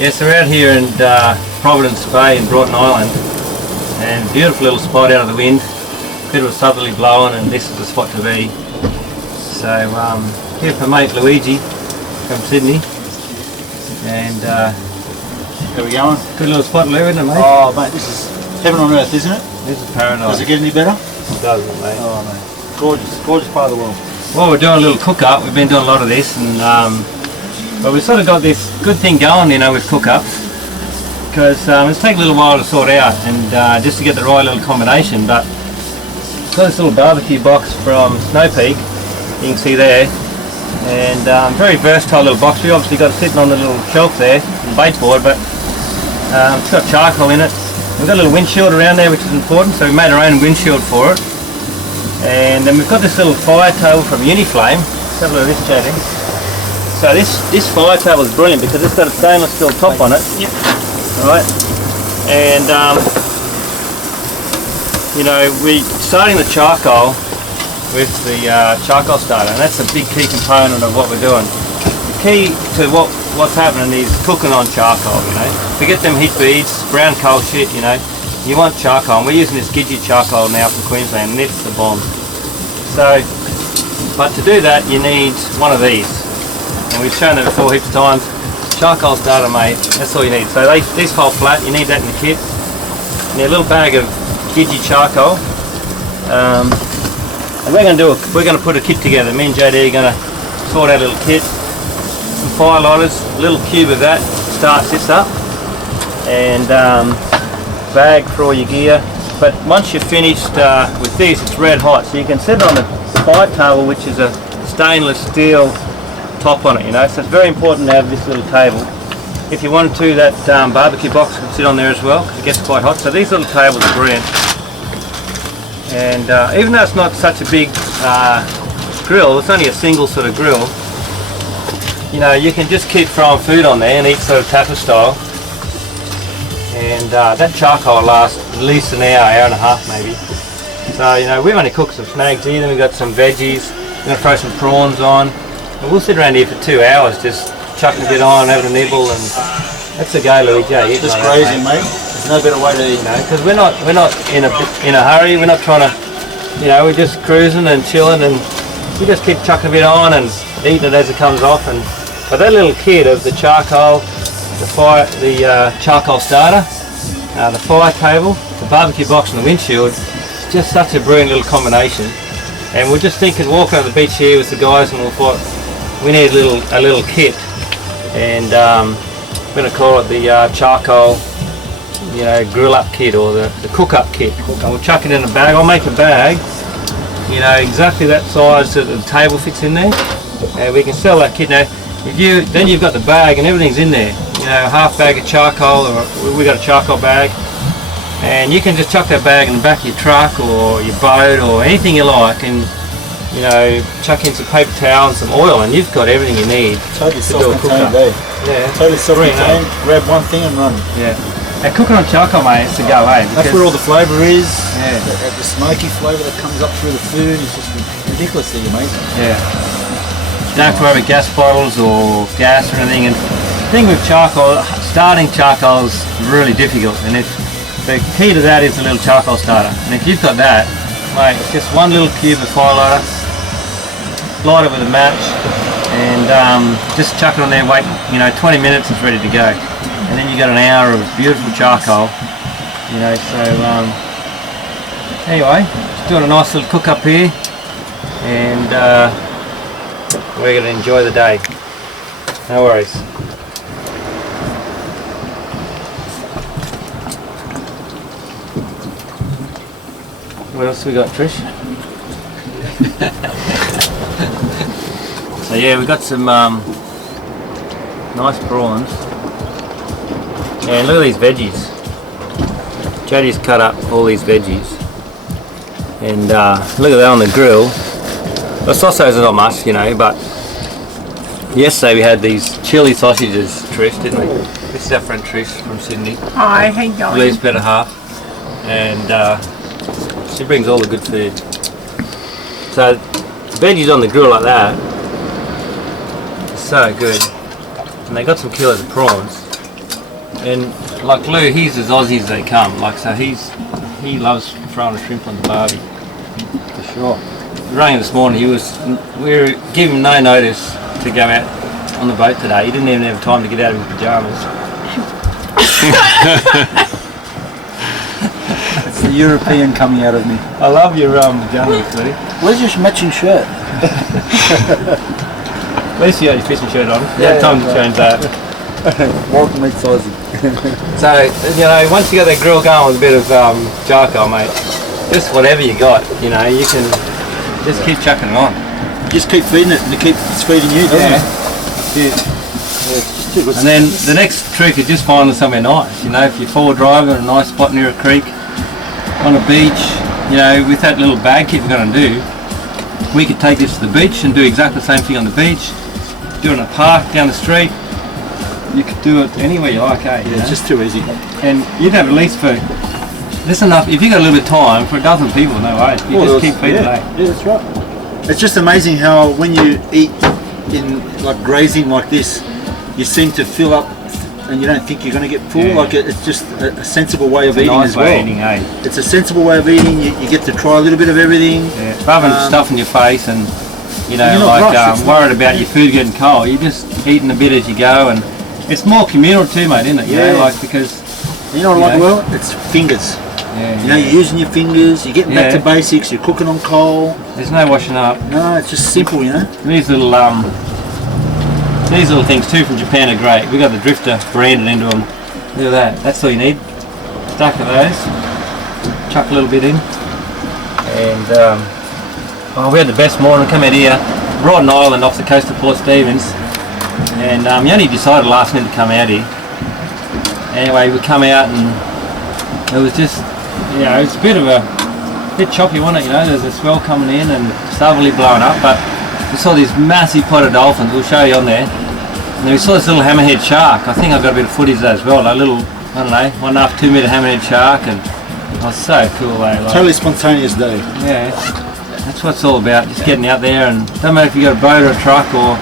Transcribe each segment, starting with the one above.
Yes, we're out here in Providence Bay in Broughton Island, and beautiful little spot out of the wind. Bit of a southerly blowing, and this is the spot to be. So here for mate Luigi from Sydney, and where we going? Good little spot to live, isn't it, mate? Oh mate, this is heaven on earth, isn't it? This is paradise. Does it get any better? It doesn't, mate. Oh mate, gorgeous, gorgeous part of the world. Well, we're doing a little cook-up. We've been doing a lot of this, and but we've sort of got this good thing going, you know, with cook-ups, because it's taken a little while to sort out, and just to get the right little combination. But got this little barbecue box from SnowPeak, you can see there, and very versatile little box. We obviously got it sitting on the little shelf there, the bait board, but it's got charcoal in it. We've got a little windshield around there, which is important, so we made our own windshield for it. And then we've got this little fire table from UNIFLAME. Let's have a look at this, chatting. So this fire table is brilliant because it's got a stainless steel top on it. Yep. Right. And you know, we're starting the charcoal with the charcoal starter, and that's a big key component of what we're doing. The key to what's happening is cooking on charcoal. You know, forget them heat beads, brown coal shit. You know. You want charcoal, and we're using this Gidgee charcoal now from Queensland, and it's the bomb. So, but to do that, you need one of these, and we've shown that before heaps of times. Charcoal starter, mate, that's all you need. So these fall flat, you need that in the kit. You need a little bag of Gidgee charcoal, and we're going to put a kit together. Me and JD are going to sort out a little kit, some fire lighters, a little cube of that starts this up, and bag for all your gear. But once you're finished with this, it's red hot, so you can set it on the fire table, which is a stainless steel top on it, you know. So it's very important to have this little table. If you wanted to, that barbecue box could sit on there as well, because it gets quite hot. So these little tables are brilliant. And even though it's not such a big grill, it's only a single sort of grill, you know, you can just keep throwing food on there and eat sort of tapa style. And that charcoal lasts at least an hour, hour and a half maybe. So, you know, we've only cooked some snags here, then we've got some veggies, we're going to throw some prawns on. And we'll sit around here for 2 hours just chucking a bit on, having a nibble, and that's the go, Luigi. Just grazing, mate. There's no better way to eat. You know, because we're not in a hurry, we're not trying to, you know, we're just cruising and chilling, and we just keep chucking a bit on and eating it as it comes off. And but that little kit of the charcoal, the charcoal starter, the fire table, the barbecue box and the windshield, it's just such a brilliant little combination. And we're just thinking, walking on the beach here with the guys, and we thought we need a little kit, and we're going to call it the charcoal, you know, grill up kit, or the cook up kit. And we'll chuck it in a bag. I'll make a bag, you know, exactly that size so that the table fits in there, and we can sell that kit now. Then you've got the bag and everything's in there. You know, half bag of charcoal, or we got a charcoal bag, and you can just chuck that bag in the back of your truck or your boat or anything you like, and you know, chuck in some paper towel and some oil, and you've got everything you need totally to do a cook-up. Yeah, totally self-contained. Grab one thing and run. Yeah, and cooking on charcoal, mate, it's to go, eh? That's where all the flavour is. Yeah, the smoky flavour that comes up through the food is just ridiculously amazing. Yeah. You don't have to worry about gas bottles or gas or anything. And the thing with charcoal, starting charcoal is really difficult, and the key to that is a little charcoal starter. And if you've got that, mate, it's just one little cube of fire lighter, light it with a match, and just chuck it on there, wait, you know, 20 minutes, it's ready to go. And then you got an hour of beautiful charcoal, you know. So anyway, just doing a nice little cook up here, and we're going to enjoy the day. No worries. What else we got, Trish? So yeah, we got some nice prawns. And look at these veggies. Jodie's cut up all these veggies. And look at that on the grill. The sausages are not much, you know, but yesterday we had these chili sausages, Trish, didn't we? This is our friend Trish from Sydney. Hi, how you going? Lee's better half. And she brings all the good food. So veggies on the grill like that, so good. And they got some kilos of prawns. And like Lou, he's as Aussie as they come. Like so, he loves throwing a shrimp on the barbie. For sure. Raining this morning, we were giving him no notice to go out on the boat today. He didn't even have time to get out of his pajamas. It's the European coming out of me. I love your pajamas, buddy. Where's your matching shirt? At least you got your fishing shirt on. Yeah, time to change that. Walton meets Aussie. So, you know, once you got that grill going with a bit of charcoal, mate, just whatever you got, you know, you can just keep chucking it on. Just keep feeding it and it's feeding you, doesn't it? Yeah. And then the next trick is just finding somewhere nice. You know, if you're forward driving a nice spot near a creek, on a beach, you know, with that little bag kit we're going to do, we could take this to the beach and do exactly the same thing on the beach. Do it in a park down the street. You could do it anywhere you like, eh? Yeah, it's just too easy. And you'd have at least for this enough. If you got a little bit of time for a dozen people, no way. You just keep feeding, eh? Yeah, that's right. It's just amazing how when you eat in like grazing like this, you seem to fill up and you don't think you're going to get full. Yeah. Like it's just a sensible way of eating nice as well. Way of eating, eh? It's a sensible way of eating. You get to try a little bit of everything. Yeah. Rather than stuffing your face and you know, you're like rushed, worried about your food getting cold. You're just eating a bit as you go, and it's more communal too, mate, isn't it? You know, like because you know what I like well? It's fingers. Yeah, you know, you're using your fingers. You're getting back to basics. You're cooking on coal. There's no washing up. No, it's just simple, you know. These little things too from Japan are great. We got the Drifta branded into them. Look at that. That's all you need. Stack of those. Chuck a little bit in. And we had the best morning. Come out here, Broughton Island off the coast of Port Stephens. And you only decided last minute to come out here. Anyway, we come out and it was just, you know, it's a bit choppy, wasn't it? You know, there's a swell coming in and southerly blowing up, but we saw these massive potted dolphins. We'll show you on there. And then we saw this little hammerhead shark. I think I've got a bit of footage of that as well. A little, I don't know, 1.5 to 2 metre hammerhead shark, and it was so cool. Like, totally spontaneous day. Yeah, that's what it's all about. Just getting out there, and don't matter if you got a boat or a truck or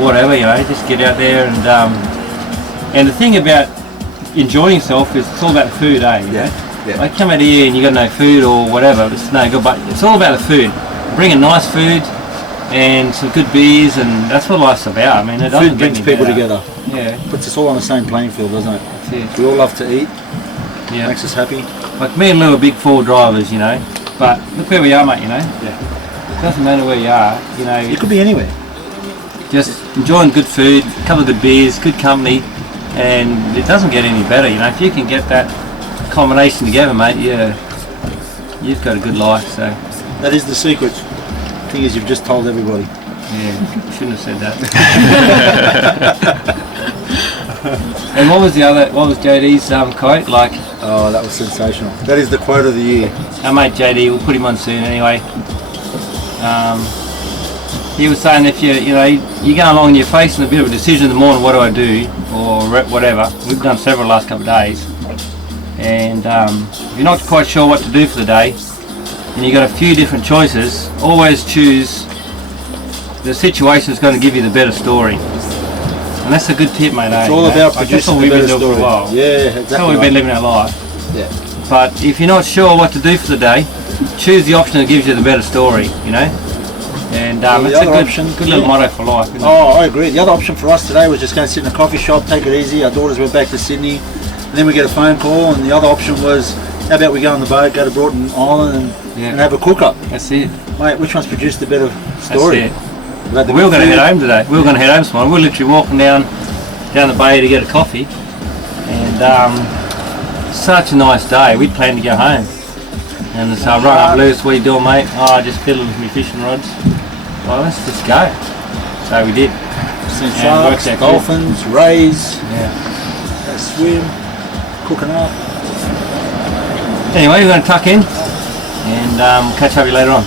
whatever, you know, just get out there and the thing about enjoying yourself is it's all about the food, eh? You know? Like come out here and you got no food or whatever, it's no good, but it's all about the food. Bringing nice food and some good beers, and that's what life's about. I mean, it doesn't food brings people together. Yeah, puts us all on the same playing field, doesn't it? That's it. We all love to eat. Yeah, makes us happy. Like me and Lou are big forward drivers, you know, but look where we are, mate. You know, yeah, it doesn't matter where you are. You know, you could be anywhere. Just enjoying good food, a couple of good beers, good company, and it doesn't get any better. You know, if you can get that combination together, mate, you've got a good life. So that is the secret. The thing is, you've just told everybody. Yeah, shouldn't have said that. And what was JD's quote? Like, oh, that was sensational. That is the quote of the year. Our mate JD, we'll put him on soon anyway. He was saying if you're going along and you're facing a bit of a decision in the morning, what do I do, or whatever. We've done several last couple of days, and if you're not quite sure what to do for the day, and you've got a few different choices, always choose the situation that's going to give you the better story. And that's a good tip, mate. It's all about producing a better story. Yeah, exactly. That's how we've been living our life. Yeah. But if you're not sure what to do for the day, choose the option that gives you the better story, you know? And it's a good little motto for life, isn't it? Oh, I agree. The other option for us today was just going to sit in a coffee shop, take it easy. Our daughters went back to Sydney, and then we get a phone call, and the other option was, how about we go on the boat, go to Broughton Island and have a cook-up. That's it. Mate, which one's produced the better story? That's it. We were going to head home today. We were going to head home this morning. We were literally walking down the bay to get a coffee, and such a nice day. We'd planned to go home, and so I rang up Lewis, what are you doing, mate? Oh, I just fiddling with my fishing rods. Well, let's just go. So we did. Seen sharks, dolphins, rays, swim, cooking up. Anyway, we're going to tuck in and catch up with you later on.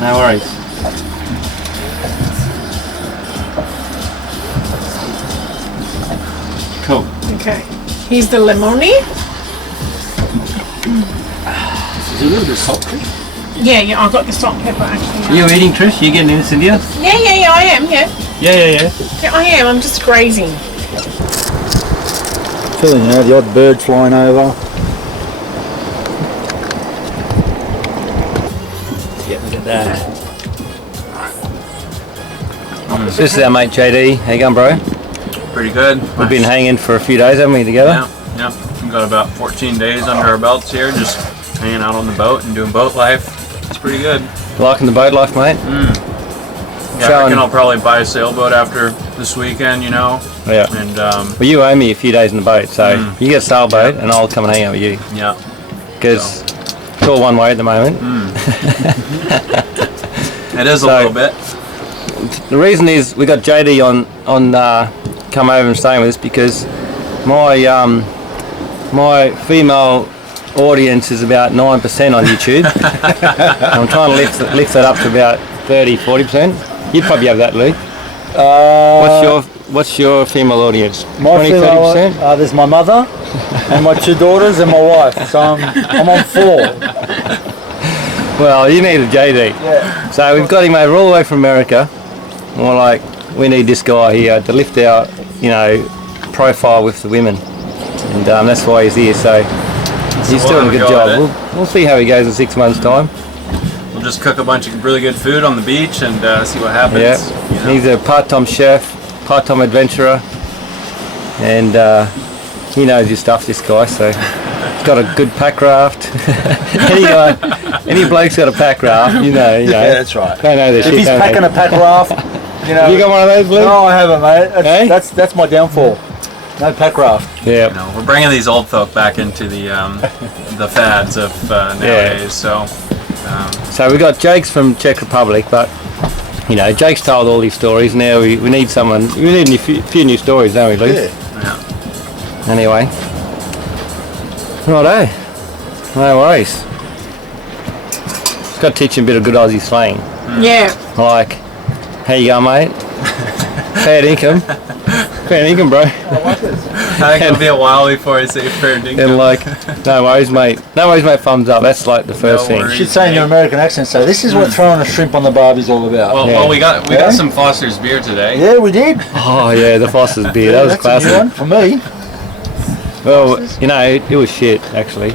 No worries. Cool. Okay. Here's the lemoni. Is it a little bit salty? Yeah, I've got the salt and pepper actually. Are you eating, Trish? You getting this, India? Yeah, I am, Yeah, I am, I'm just grazing. Feeling, you know, the odd bird flying over. Yeah, look at that. This is our mate JD. How you going, bro? Pretty good. We've been hanging for a few days, haven't we, together? Yeah. We've got about 14 days under our belts here, just hanging out on the boat and doing boat life. It's pretty good. Liking the boat life, mate? Yeah, I reckon I'll probably buy a sailboat after this weekend, you know. Yeah. And well, you owe me a few days in the boat, so you get a sailboat and I'll come and hang out with you. yeah. Because it's all one way at the moment. It is a little bit. The reason is we got JD on come over and staying with us because my female audience is about 9% on YouTube. I'm trying to lift that up to about 30-40%. You'd probably have that, Lee. What's your female audience? My 20-30%? there's my mother and my 2 daughters and my wife. So I'm on 4. Well, you need a JD. Yeah. So we've got him over all the way from America. We're like, we need this guy here to lift our, profile with the women, and that's why he's here. So he's doing a good job. We'll see how he goes in 6 months' time. We'll just cook a bunch of really good food on the beach and see what happens. Yeah, you know. he's a part-time chef, part-time adventurer, and he knows his stuff. This guy, so he's got a good pack raft. Any bloke's got a pack raft, Yeah, that's right. They know their shit. If he's packing a pack raft, you got one of those, Luke? No, I haven't, mate. Hey? That's my downfall. No pack raft. Yeah. You know, we're bringing these old folk back into the fads of nowadays. So. So we got Jake's from Czech Republic, but Jake's told all these stories. Now we need someone. We need a few new stories, don't we, Luke? Yeah. Anyway, righto. No worries. Got to teach him a bit of good Aussie slang. Yeah. Like, how you going, mate? Fair income. Fair income, bro. I think it'll be a while before I say fair dinkum. And like, no worries, mate. No worries, mate. Thumbs up. That's like the first thing. worries. You should say in your American accent, so this is what throwing a shrimp on the barbie's all about. Well, we got some Foster's beer today. Yeah, we did. Oh yeah, the Foster's beer. That was That's a new one classic. for me. Well, it was shit actually.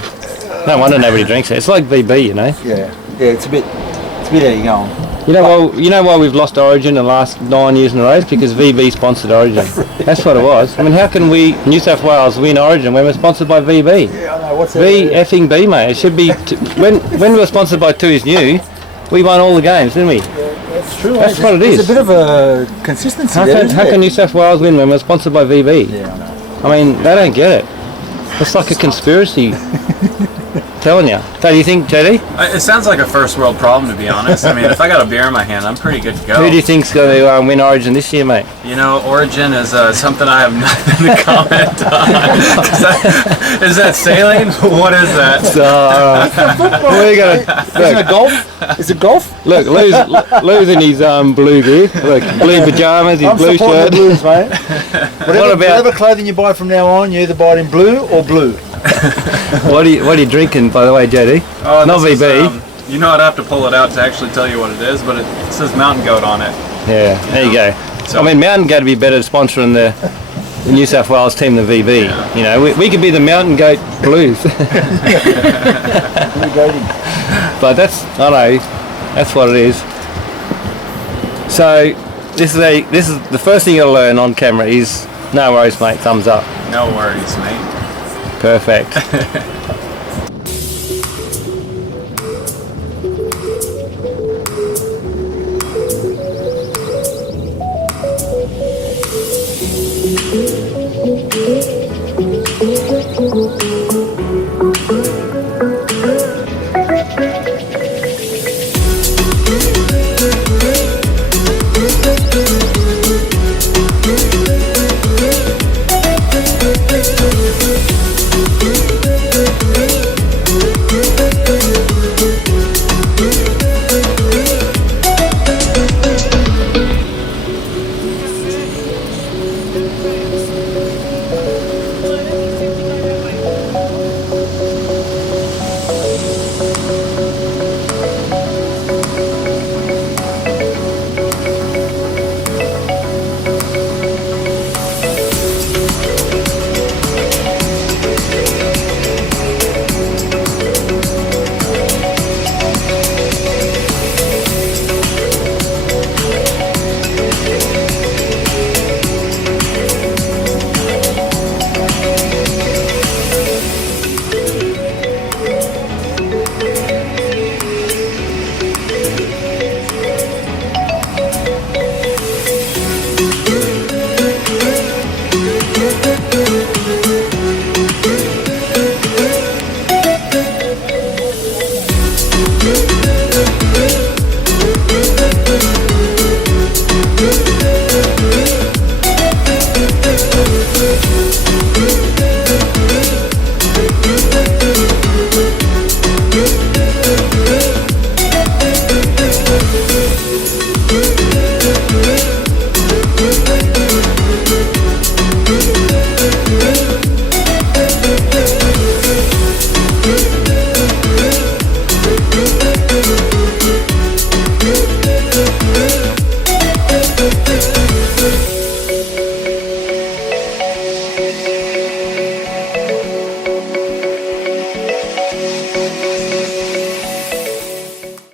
No wonder nobody drinks it. It's like VB, Yeah, it's a bit how you going. You know why we've lost Origin the last 9 years in a row? It's because VB sponsored Origin. That's what it was. I mean, how can we, New South Wales, win Origin when we're sponsored by VB? Yeah, I know. What's that? effing B, mate. It should be when we were sponsored by 2 is New, we won all the games, didn't we? Yeah, that's true. That's what it is. There's a bit of a consistency there. How can New South Wales win when we're sponsored by VB? Yeah, I know. I mean, they don't get it. It's like a conspiracy. Telling you. Don't you think, JD? It sounds like a first world problem, to be honest. I mean, if I got a beer in my hand, I'm pretty good to go. Who do you think's going to win Origin this year, mate? Origin is something I have nothing to comment on. Is that sailing? What is that? We're gonna Isn't it golf? Is it golf? look. Lou's in his blue gear. Look, blue pajamas, his I'm blue supporting shirt. the Blues, mate. Whatever clothing you buy from now on, you either buy it in blue or blue. What are you drinking, by the way, JD? Oh, Not this VB. is, I'd have to pull it out to actually tell you what it is, but it says Mountain Goat on it. Yeah, there you go. So- I mean, Mountain Goat would be better sponsoring the New South Wales team than VB. Yeah. We could be the Mountain Goat Blues. But that's what it is. So this is the first thing you'll learn on camera is no worries, mate. Thumbs up. No worries, mate. Perfect.